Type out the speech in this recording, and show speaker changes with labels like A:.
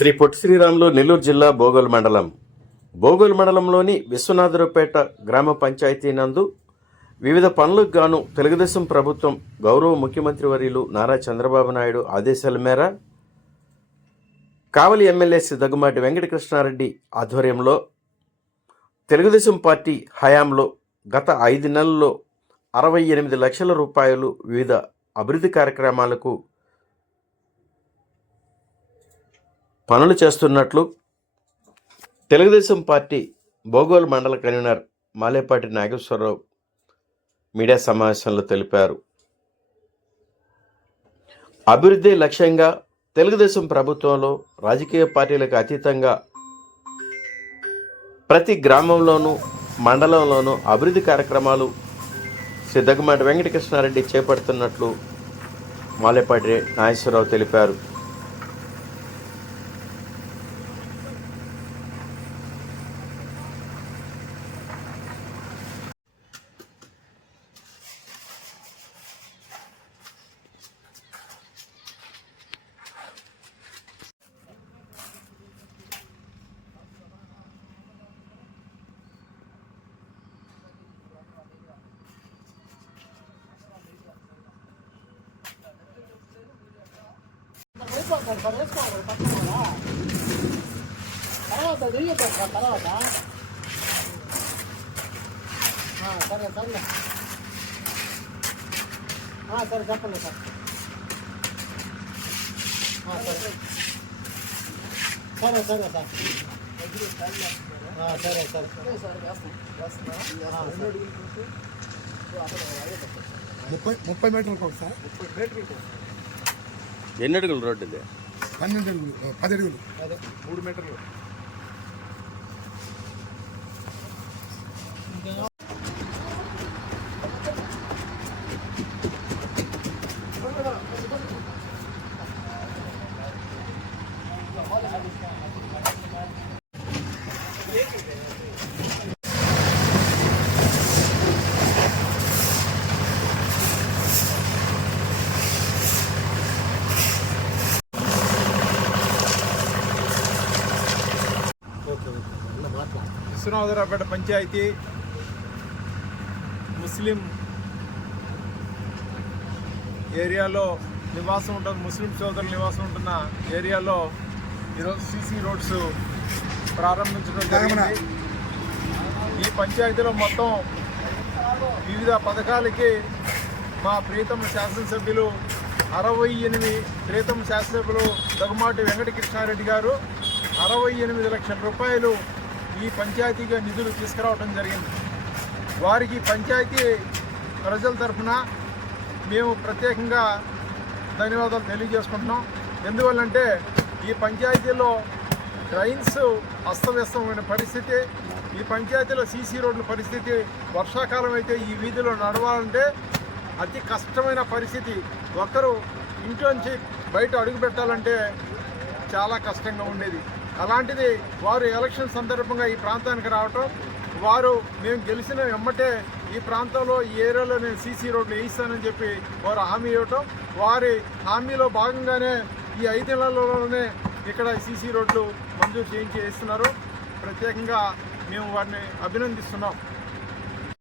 A: శ్రీ పొట్టి శ్రీరాములు నెల్లూరు జిల్లా బోగోలు మండలం. బోగోలు మండలంలోని విశ్వనాథురపేట గ్రామ పంచాయతీ నందు వివిధ పనులకు గాను తెలుగుదేశం ప్రభుత్వం గౌరవ ముఖ్యమంత్రి వర్యులు నారా చంద్రబాబు నాయుడు ఆదేశాల మేర కావలి ఎమ్మెల్యే దగ్గుమాటి వెంకటకృష్ణారెడ్డి ఆధ్వర్యంలో తెలుగుదేశం పార్టీ హయాంలో గత ఐదు నెలల్లో అరవై ఎనిమిది లక్షల రూపాయలు వివిధ అభివృద్ధి కార్యక్రమాలకు పనులు చేస్తున్నట్లు తెలుగుదేశం పార్టీ బోగోలు మండల కన్వీనర్ మాలేపాటి నాగేశ్వరరావు మీడియా సమావేశంలో తెలిపారు. అభివృద్ధి లక్ష్యంగా తెలుగుదేశం ప్రభుత్వంలో రాజకీయ పార్టీలకు అతీతంగా ప్రతి గ్రామంలోనూ మండలంలోనూ అభివృద్ధి కార్యక్రమాలు శ్రీ వెంకటకృష్ణారెడ్డి చేపడుతున్నట్లు మాలేపాటి నాగేశ్వరరావు తెలిపారు.
B: తర్వాత దిగుతాం సార్ తర్వాత ఆ, సరే సరే సరే చెప్పండి సార్ సరే సరే సార్ సరే సరే ముప్పై ముప్పై సరే.
C: ముప్పై ముప్పై మీటర్లకు ఒకసారి
A: ఎన్ని అడుగుల రోడ్డు ఇది?
C: పన్నెండు అడుగులు పది అడుగులు.
B: అదే మూడు మీటర్లు. ఓకే
D: విశ్వనాథరావుపేట పంచాయతీ ముస్లిం ఏరియాలో నివాసం ఉంటుంది ముస్లిం సోదరులు నివాసం ఉంటున్న ఏరియాలో ఈరోజు సీసీ రోడ్స్ ప్రారంభించడం జరిగింది. ఈ పంచాయతీలో మొత్తం వివిధ పథకాలకి మా ప్రీతమ శాసనసభ్యులు అరవై ఎనిమిది ప్రీతమ శాసనసభ్యులు దగ్గమాటి వెంకటకృష్ణారెడ్డి గారు అరవై ఎనిమిది లక్షల రూపాయలు ఈ పంచాయతీగా నిధులు తీసుకురావడం జరిగింది. వారికి పంచాయతీ ప్రజల తరఫున మేము ప్రత్యేకంగా ధన్యవాదాలు తెలియజేసుకుంటున్నాం. ఎందువల్లంటే ఈ పంచాయతీలో డ్రైన్స్ అస్తవ్యస్తమైన పరిస్థితి ఈ పంచాయతీలో సీసీ రోడ్ల పరిస్థితి వర్షాకాలం అయితే ఈ వీధిలో నడవాలంటే అతి కష్టమైన పరిస్థితి. ఒకరు ఇంట్లోంచి బయట అడుగు పెట్టాలంటే చాలా కష్టంగా ఉండేది. అలాంటిది వారు ఎలక్షన్ సందర్భంగా ఈ ప్రాంతానికి రావటం వారు మేము గెలిచిన వెమ్మటే ఈ ప్రాంతంలో ఈ ఏరియాలో నేను సీసీ రోడ్లు వేయిస్తానని చెప్పి వారు హామీ ఇవ్వటం వారి హామీలో భాగంగానే ఈ ఐదు నెలల్లోనే ఇక్కడ సీసీ రోడ్లు మంజూరు చేయించి వేస్తున్నారు. ప్రత్యేకంగా మేము వారిని అభినందిస్తున్నాం.